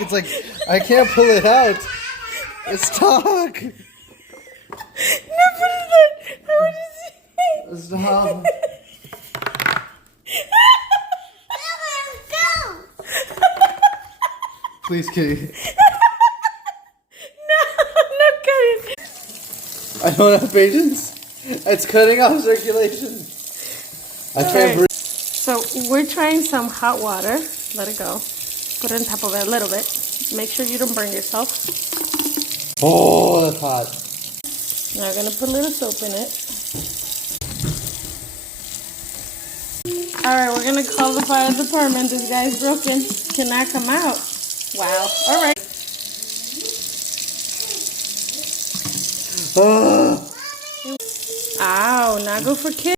It's like, I can't pull it out. It's stuck. No, put it in. What is it? Stop. Please, Kitty. No, not cutting. I don't have patience. It's cutting off circulation. Alright. So we're trying some hot water. Let it go. Put it on top of it a little bit. Make sure you don't burn yourself. Oh, that's hot. Now we're gonna put a little soap in it. Alright, we're gonna call the fire department. This guy's broken. Cannot come out. Wow. Alright. Ow, not good for kids.